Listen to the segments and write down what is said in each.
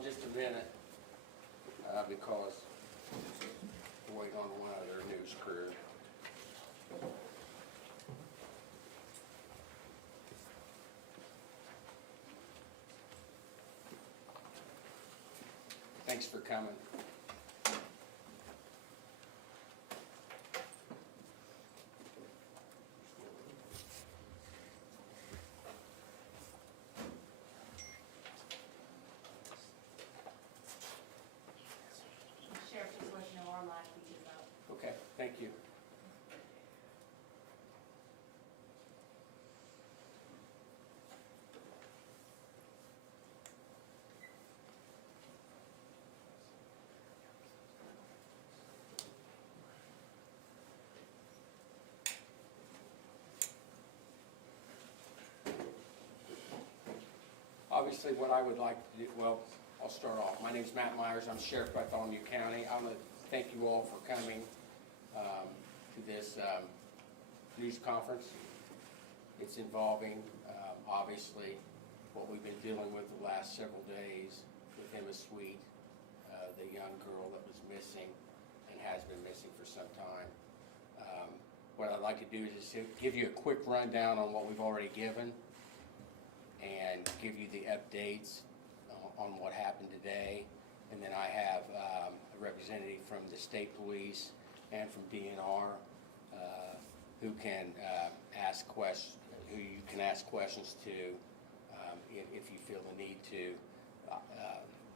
on just a minute because we're waiting on one other news crew. Thanks for coming. Sheriff just let you know our live feed is up. Okay, thank you. Obviously, what I would like to do, well, I'll start off. My name's Matt Myers. I'm Sheriff of Bartholomew County. I want to thank you all for coming to this news conference. It's involving, obviously, what we've been dealing with the last several days with Emma Sweet, the young girl that was missing and has been missing for some time. What I'd like to do is just give you a quick rundown on what we've already given and give you the updates on what happened today. And then I have a representative from the state police and from DNR who can ask questions, who you can ask questions to if you feel the need to.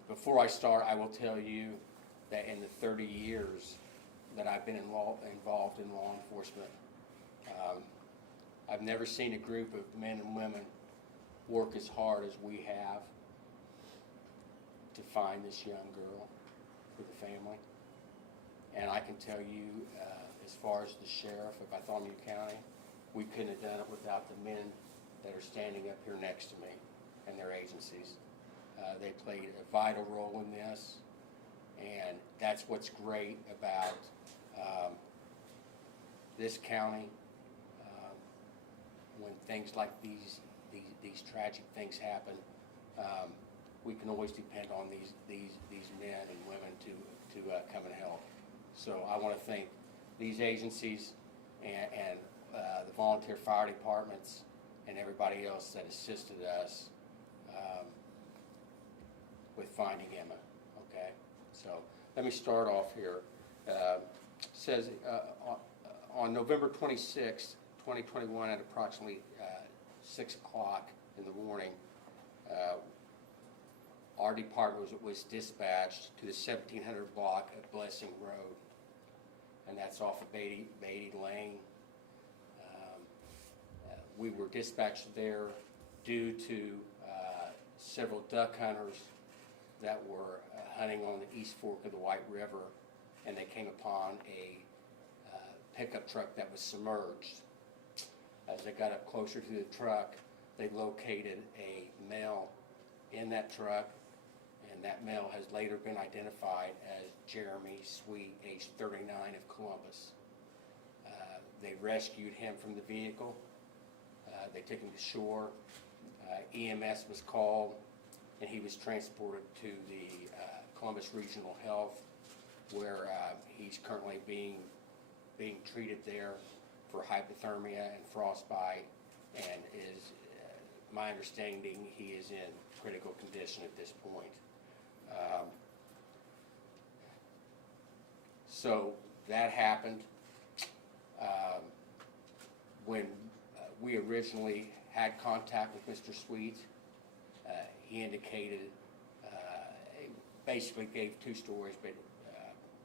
Before I start, I will tell you that in the 30 years that I've been involved in law enforcement, I've never seen a group of men and women work as hard as we have to find this young girl for the family. And I can tell you, as far as the sheriff of Bartholomew County, we couldn't have done it without the men that are standing up here next to me and their agencies. They played a vital role in this, and that's what's great about this county. When things like these tragic things happen, we can always depend on these men and women to come and help. So I want to thank these agencies and the volunteer fire departments and everybody else that assisted us with finding Emma. Okay, so let me start off here. It says on November 26th, 2021 at approximately 6 o'clock in the morning, our department was dispatched to the 1700 block of Blessing Road, and that's off of Beatty Lane. We were dispatched there due to several duck hunters that were hunting on the East Fork of the White River, and they came upon a pickup truck that was submerged. As they got up closer to the truck, they located a male in that truck, and that male has later been identified as Jeremy Sweet, age 39, of Columbus. They rescued him from the vehicle. They took him to shore. EMS was called, and he was transported to the Columbus Regional Health, where he's currently being treated there for hypothermia and frostbite, and is my understanding he is in critical condition at this point. So that happened. When we originally had contact with Mr. Sweet, he indicated, basically gave two stories, but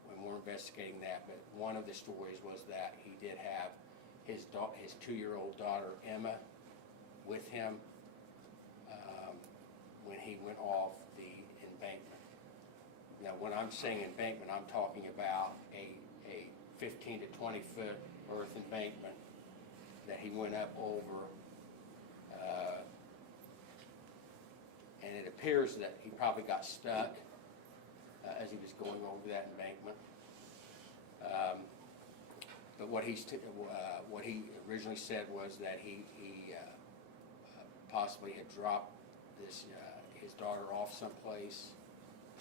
when we're investigating that, but one of the stories was that he did have his 2-year-old daughter Emma with him when he went off the embankment. Now, when I'm saying embankment, I'm talking about a 15 to 20 foot earth embankment that he went up over, and it appears that he probably got stuck as he was going over that embankment. But what he originally said was that he possibly had dropped his daughter off someplace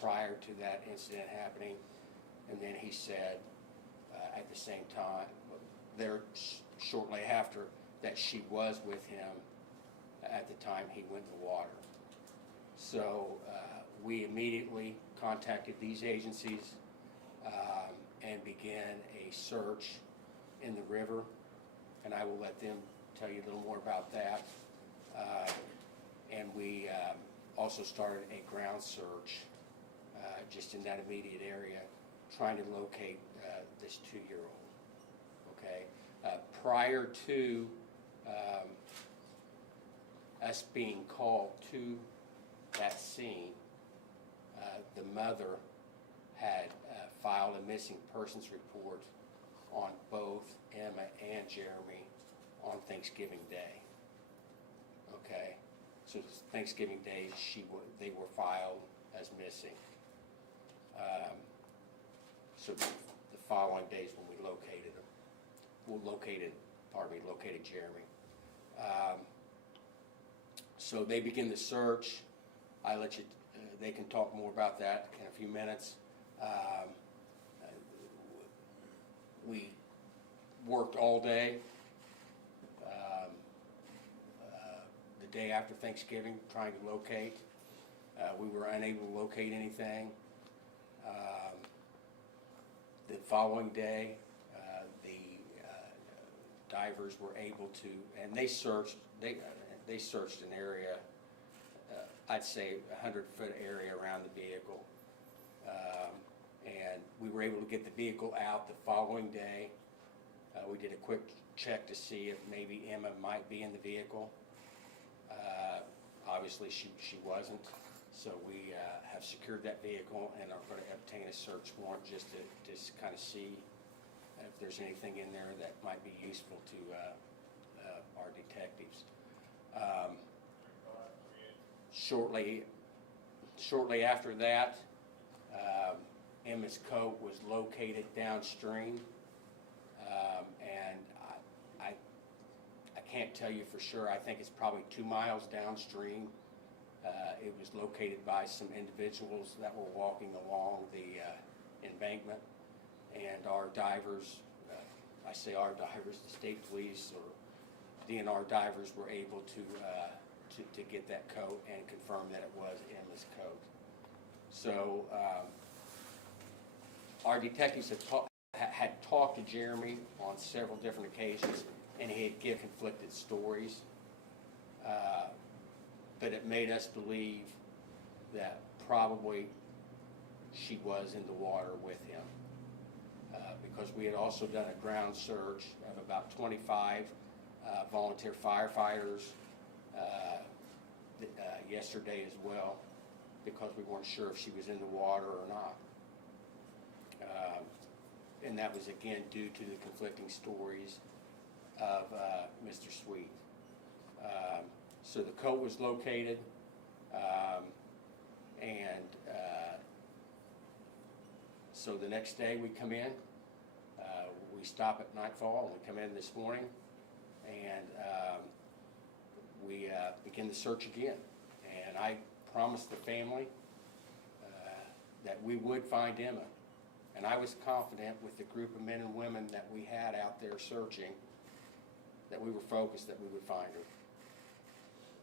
prior to that incident happening. And then he said at the same time, shortly after, that she was with him at the time he went in the water. So we immediately contacted these agencies and began a search in the river, and I will let them tell you a little more about that. And we also started a ground search just in that immediate area, trying to locate this 2-year-old. Okay, prior to us being called to that scene, the mother had filed a missing persons report on both Emma and Jeremy on Thanksgiving Day. Okay, so Thanksgiving Day they were filed as missing. So the following days when we located them, located Jeremy. So they begin the search. They can talk more about that in a few minutes. We worked all day. The day after Thanksgiving, trying to locate. We were unable to locate anything. The following day, the divers were able to, and they searched an area, I'd say a 100-foot area around the vehicle. And we were able to get the vehicle out the following day. We did a quick check to see if maybe Emma might be in the vehicle. Obviously she wasn't, so we have secured that vehicle and are going to obtain a search warrant just to kind of see if there's anything in there that might be useful to our detectives. Shortly after that, Emma's coat was located downstream, and I can't tell you for sure. I think it's probably 2 miles downstream. It was located by some individuals that were walking along the embankment, and our divers, I say our divers, the state police or DNR divers were able to get that coat and confirm that it was Emma's coat. So our detectives had talked to Jeremy on several different occasions, and he had given conflicted stories. But it made us believe that probably she was in the water with him. Because we had also done a ground search of about 25 volunteer firefighters yesterday as well, because we weren't sure if she was in the water or not. And that was again due to the conflicting stories of Mr. Sweet. So the coat was located, and so the next day we come in, we stop at nightfall, and we come in this morning, and we begin the search again. And I promised the family that we would find Emma. And I was confident with the group of men and women that we had out there searching, that we were focused that we would find her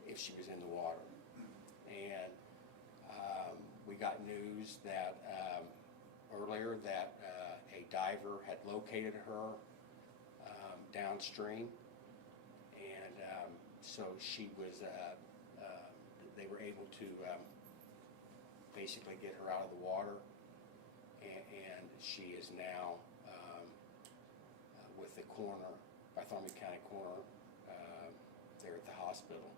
if she was in the water. And we got news that earlier that a diver had located her downstream, and so she was, they were able to basically get her out of the water, and she is now with the coroner, Bartholomew County coroner, there at the hospital.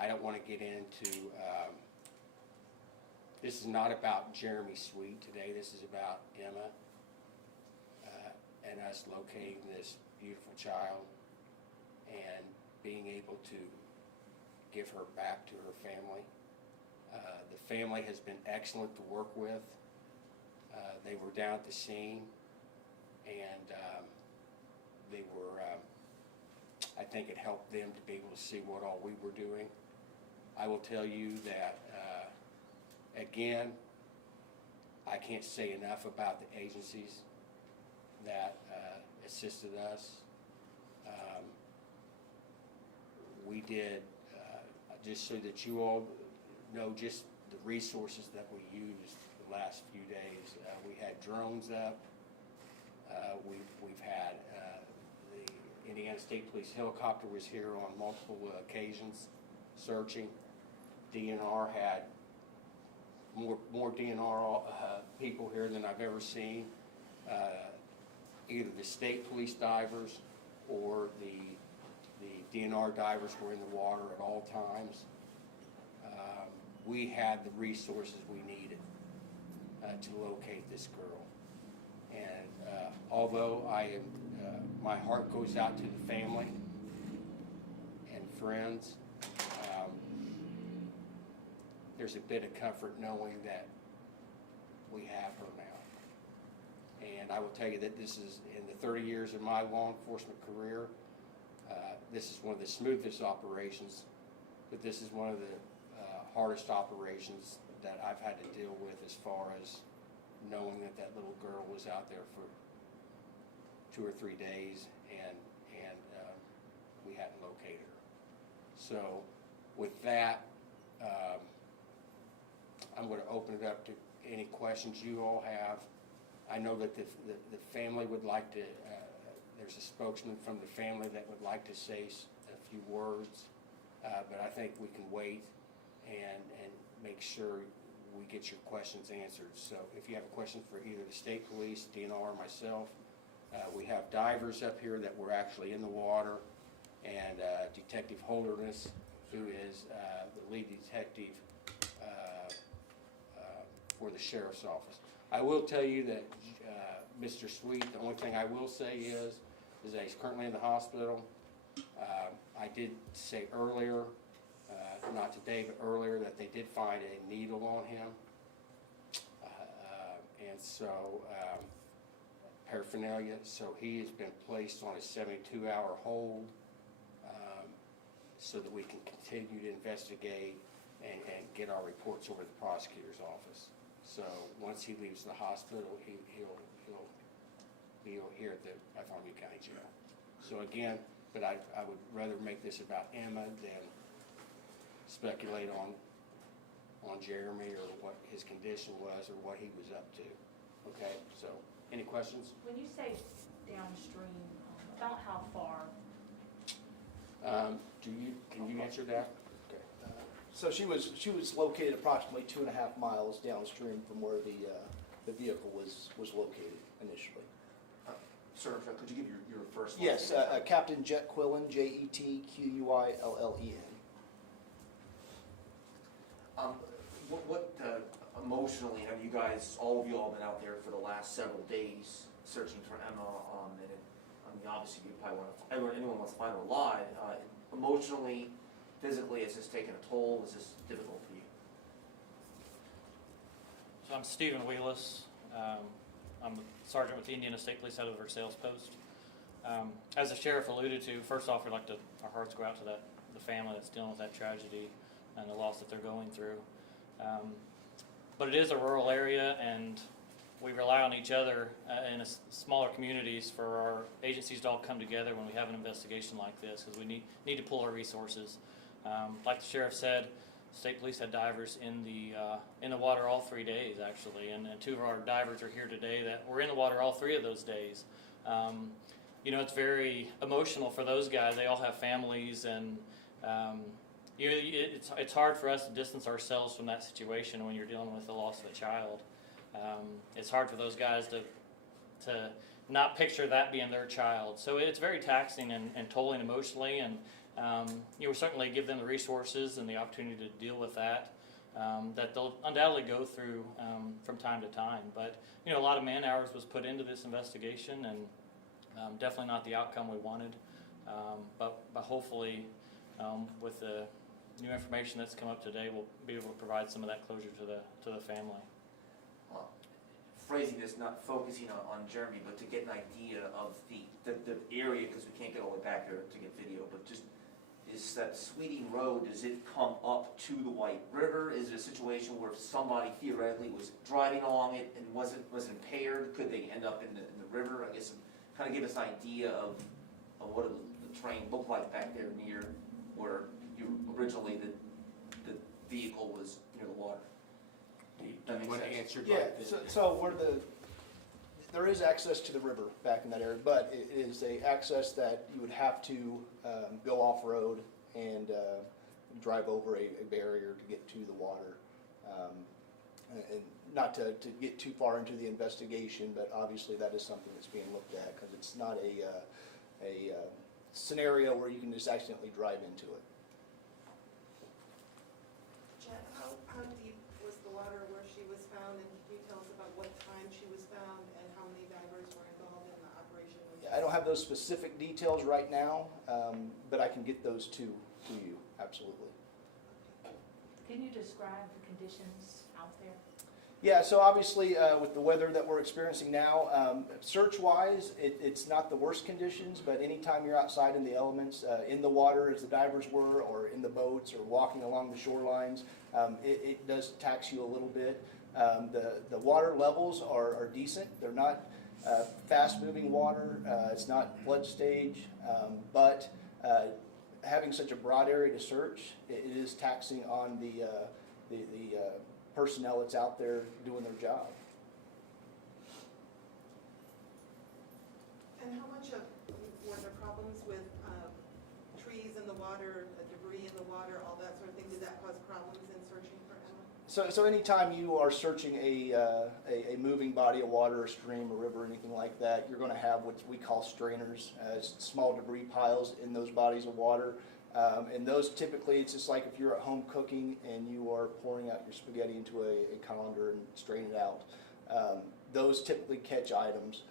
I don't want to get into, this is not about Jeremy Sweet today. This is about Emma and us locating this beautiful child and being able to give her back to her family. The family has been excellent to work with. They were down at the scene, and they were, I think it helped them to be able to see what all we were doing. I will tell you that Again, I can't say enough about the agencies that assisted us. We did, just so that you all know just the resources that we used the last few days. We had drones up. We've had the Indiana State Police helicopter was here on multiple occasions searching. DNR had more DNR people here than I've ever seen. Either the state police divers or the DNR divers were in the water at all times. We had the resources we needed to locate this girl. And although my heart goes out to the family and friends, there's a bit of comfort knowing that we have her now. And I will tell you that this is, in the 30 years of my law enforcement career, this is one of the smoothest operations, but this is one of the hardest operations that I've had to deal with, as far as knowing that that little girl was out there for 2 or 3 days and we hadn't located her. So with that, I'm going to open it up to any questions you all have. I know that the family would like to, there's a spokesman from the family that would like to say a few words, but I think we can wait and make sure we get your questions answered. So if you have a question for either the state police, DNR, or myself, we have divers up here that were actually in the water, and Detective Holderness, who is the lead detective for the sheriff's office. I will tell you that Mr. Sweet, the only thing I will say is that he's currently in the hospital. I did say earlier, not today, but earlier, that they did find a needle on him. And so, paraphernalia, so he has been placed on a 72-hour hold so that we can continue to investigate and get our reports over to the prosecutor's office. So once he leaves the hospital, he'll be here at the Bartholomew County Jail. So again, but I would rather make this about Emma than speculate on Jeremy or what his condition was or what he was up to. Okay, so any questions? When you say downstream, about how far? Can you answer that? Okay. So she was located approximately 2.5 miles downstream from where the vehicle was located initially. Sir, could you give your first name? Yes, Captain Jet Quillen, Jetquillen. What emotionally have you guys, all of you all been out there for the last several days searching for Emma? Obviously you probably want to, anyone wants to find her alive. Emotionally, physically, has this taken a toll? Is this difficult for you? So I'm Stephen Wheelis. I'm a sergeant with the Indiana State Police out of our sales post. As the sheriff alluded to, first off, we'd like to, our hearts go out to the family that's dealing with that tragedy and the loss that they're going through. But it is a rural area, and we rely on each other in smaller communities for our agencies to all come together when we have an investigation like this, because we need to pull our resources. Like the sheriff said, state police had divers in the water all 3 days, actually, and 2 of our divers are here today that were in the water all 3 of those days. It's very emotional for those guys. They all have families, and it's hard for us to distance ourselves from that situation when you're dealing with the loss of a child. It's hard for those guys to not picture that being their child. So it's very taxing and tolling emotionally, and we certainly give them the resources and the opportunity to deal with that they'll undoubtedly go through from time to time. But a lot of man hours was put into this investigation, and definitely not the outcome we wanted. But hopefully, with the new information that's come up today, we'll be able to provide some of that closure to the family. Phrasing this, not focusing on Jeremy, but to get an idea of the area, because we can't get all the way back here to get video, but just is that Sweeting Road, does it come up to the White River? Is it a situation where if somebody theoretically was driving along it and was impaired, could they end up in the river? I guess, kind of give us an idea of what the terrain looked like back there near where you originally, the vehicle was near the water. Do you That makes want to sense. answer Yeah, like this? so where there is access to the river back in that area, but it is a access that you would have to go off-road and drive over a barrier to get to the water. And not to get too far into the investigation, but obviously that is something that's being looked at, because it's not a scenario where you can just accidentally drive into it. Jen, how deep was the water where she was found, and can you tell us about what time she was found and how many divers were involved in the operation? I don't have those specific details right now, but I can get those to you, absolutely. Can you describe the conditions out there? Yeah, so obviously with the weather that we're experiencing now, search-wise, it's not the worst conditions, but anytime you're outside in the elements, in the water as the divers were, or in the boats, or walking along the shorelines, it does tax you a little bit. The water levels are decent. They're not fast-moving water. It's not flood stage, but having such a broad area to search, it is taxing on the personnel that's out there doing their job. And how much were there problems with trees in the water, debris in the water, all that sort of thing? Did that cause problems in searching for Emma? So anytime you are searching a moving body of water, a stream, a river, anything like that, you're going to have what we call strainers, small debris piles in those bodies of water. And those typically, it's just like if you're at home cooking and you are pouring out your spaghetti into a colander and strain it out. Those typically catch items.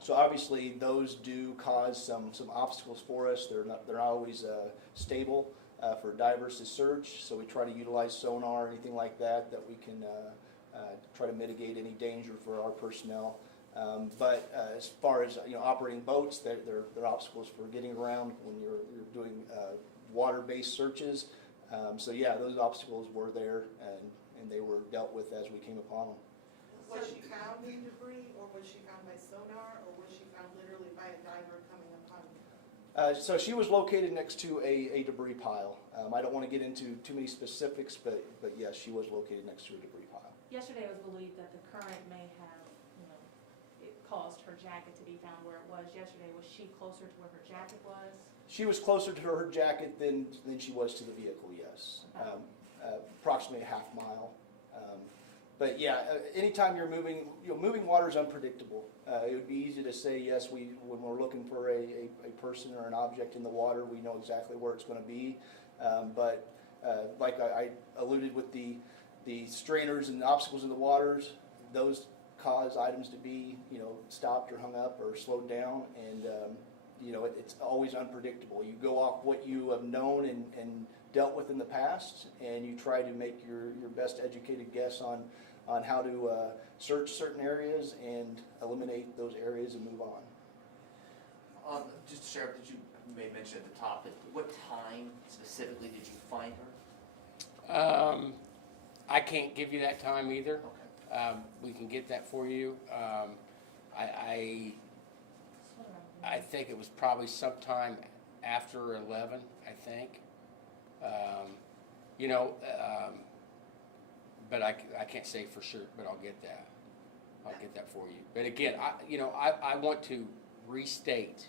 So obviously those do cause some obstacles for us. They're not always stable for divers to search. So we try to utilize sonar or anything like that we can try to mitigate any danger for our personnel. But as far as operating boats, they're obstacles for getting around when you're doing water-based searches. So yeah, those obstacles were there, and they were dealt with as we came upon them. Was she found in debris, or was she found by sonar, or was she found literally by a diver coming upon her? So she was located next to a debris pile. I don't want to get into too many specifics, but yes, she was located next to a debris pile. Yesterday it was believed that the current may have, it caused her jacket to be found where it was yesterday. Was she closer to where her jacket was? She was closer to her jacket than she was to the vehicle, yes. Approximately a half mile. But yeah, anytime you're moving, moving water is unpredictable. It would be easy to say, yes, when we're looking for a person or an object in the water, we know exactly where it's going to be. But like I alluded with the strainers and the obstacles in the waters, those cause items to be, stopped or hung up or slowed down, and it's always unpredictable. You go off what you have known and dealt with in the past, and you try to make your best educated guess on how to search certain areas and eliminate those areas and move on. Just Sheriff, you may mention at the top, but what time specifically did you find her? I can't give you that time either. Okay. We can get that for you. I think it was probably sometime after 11, I think. But I can't say for sure, but I'll get that. I'll get that for you. But again, I want to restate,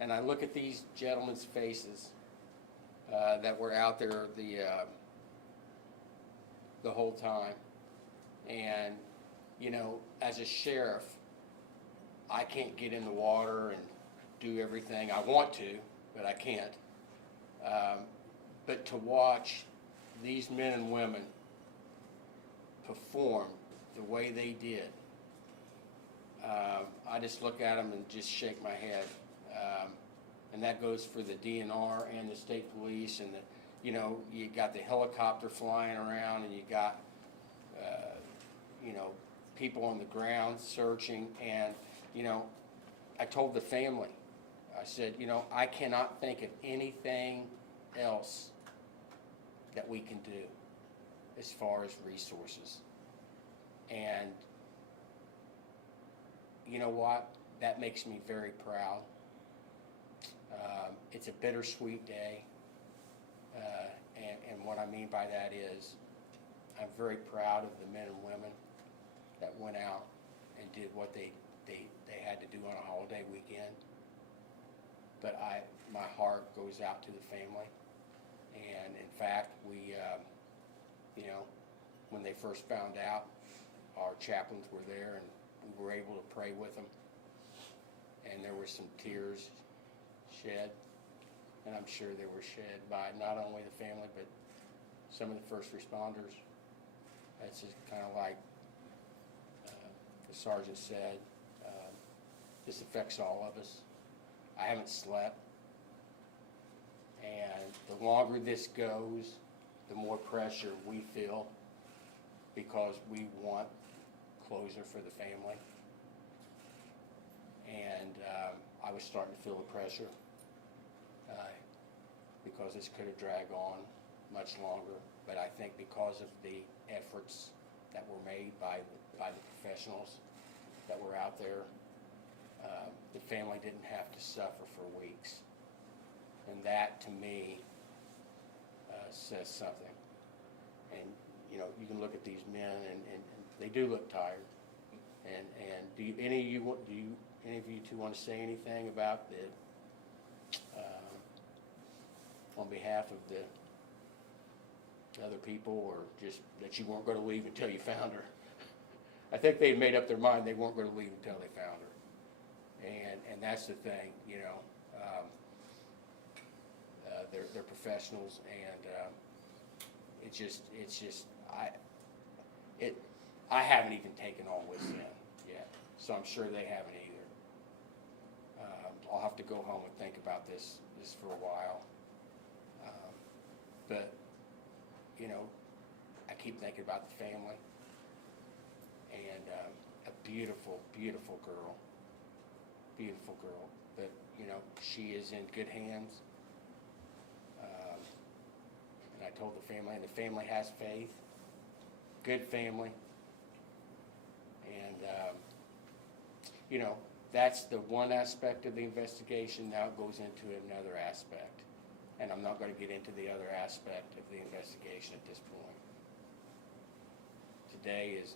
and I look at these gentlemen's faces that were out there the whole time. And, as a sheriff, I can't get in the water and do everything I want to, but I can't. But to watch these men and women perform the way they did, I just look at them and just shake my head. And that goes for the DNR and the state police, and you got the helicopter flying around, and you got people on the ground searching. And I told the family, I said, you know, I cannot think of anything else that we can do as far as resources. And you know what? That makes me very proud. It's a bittersweet day. And what I mean by that is I'm very proud of the men and women that went out and did what they had to do on a holiday weekend. But my heart goes out to the family. And in fact, we, you know, when they first found out, our chaplains were there and we were able to pray with them. And there were some tears shed. And I'm sure they were shed by not only the family, but some of the first responders. That's just kind of like the sergeant said, this affects all of us. I haven't slept. And the longer this goes, the more pressure we feel because we want closure for the family. And I was starting to feel the pressure because this could have dragged on much longer. But I think because of the efforts that were made by the professionals that were out there, the family didn't have to suffer for weeks. And that, to me, says something. And, you know, you can look at these men, and they do look tired. And do any of you two want to say anything about the, on behalf of the other people, or just that you weren't going to leave until you found her? I think they made up their mind they weren't going to leave until they found her. And that's the thing, you know. They're professionals, and it's just I haven't even taken all this in yet, so I'm sure they haven't either. I'll have to go home and think about this for a while. But you know, I keep thinking about the family, and a beautiful, beautiful girl. Beautiful girl, but you know, she is in good hands. And I told the family, and the family has faith. Good family. And you know, that's the one aspect of the investigation. Now it goes into another aspect, and I'm not going to get into the other aspect of the investigation at this point. Today is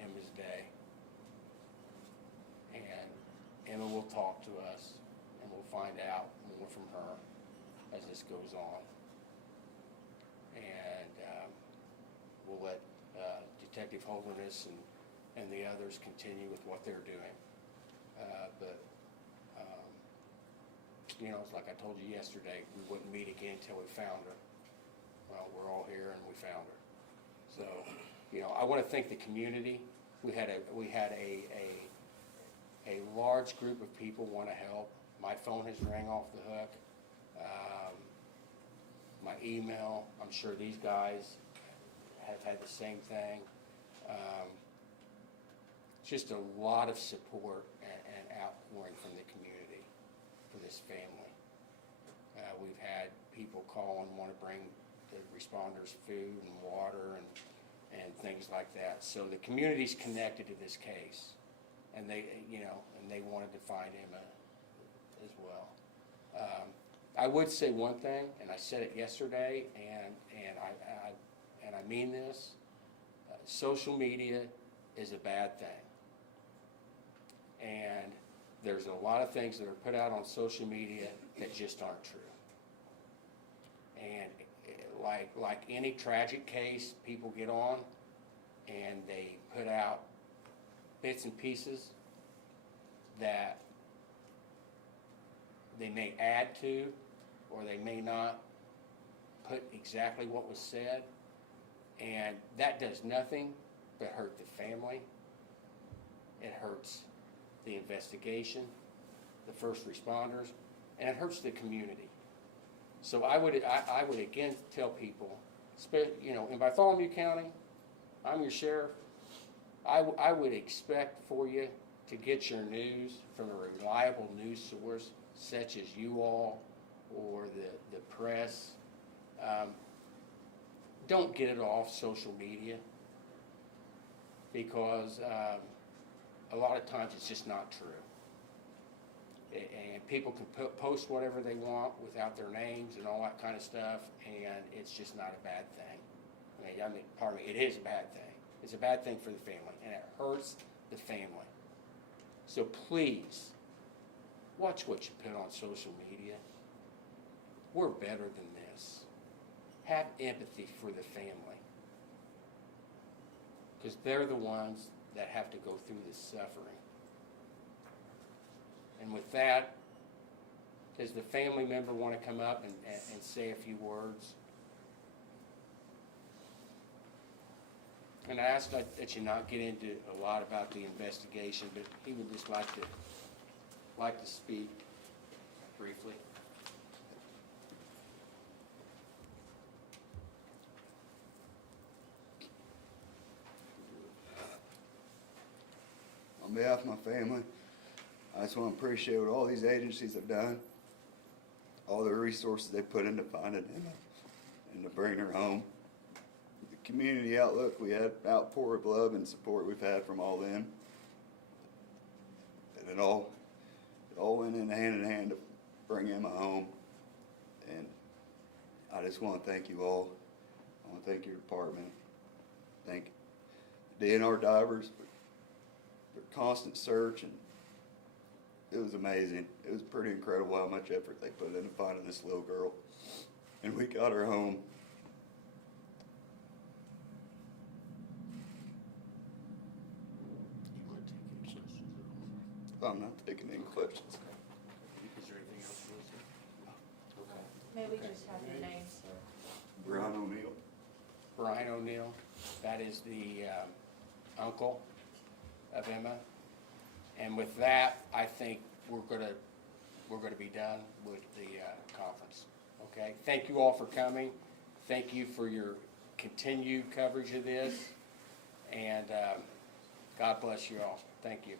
Emma's day. And Emma will talk to us, and we'll find out more from her as this goes on. And we'll let Detective Holderness and the others continue with what they're doing. But you know, it's like I told you yesterday, we wouldn't meet again until we found her. Well, we're all here, and we found her. So, you know, I want to thank the community. We had a large group of people want to help. My phone has rang off the hook. My email, I'm sure these guys have had the same thing. Just a lot of support and outpouring from the community for this family. We've had people call and want to bring the responders food and water and things like that. So the community's connected to this case. And they, you know, and they wanted to find Emma as well. I would say one thing, and I said it yesterday, and I mean this: social media is a bad thing, and there's a lot of things that are put out on social media that just aren't true. And like any tragic case, people get on and they put out bits and pieces that they may add to, or they may not put exactly what was said, and that does nothing but hurt the family. It hurts the investigation, the first responders, and it hurts the community. So I would again tell people, you know, in Bartholomew County, I'm your sheriff. I would expect for you to get your news from a reliable news source such as you all or the press, don't get it off social media, because a lot of times it's just not true. And people can post whatever they want without their names and all that kind of stuff, and it's just not a bad thing. Pardon me, it is a bad thing. It's a bad thing for the family, and it hurts the family. So please, watch what you put on social media. We're better than this. Have empathy for the family, because they're the ones that have to go through this suffering. And with that, does the family member want to come up and say a few words? And I asked that you not get into a lot about the investigation, but he would just like to speak briefly. On behalf of my family, I just want to appreciate what all these agencies have done, all the resources they put into finding Emma and to bring her home. The community outlook, we had outpour of love and support we've had from all them. And it all went in hand to bring Emma home. And I just want to thank you all. I want to thank your department. Thank the DNR divers for their constant search, and it was amazing. It was pretty incredible how much effort they put into finding this little girl. And we got her home. You want to take any questions at I'm not taking any questions. all? Is there anything else you want to say? Okay. May we just have your name, sir? Brian O'Neill. Brian O'Neill, that is the uncle of Emma. And with that, I think we're gonna be done with the conference. Okay, thank you all for coming. Thank you for your continued coverage of this, and God bless you all. Thank you.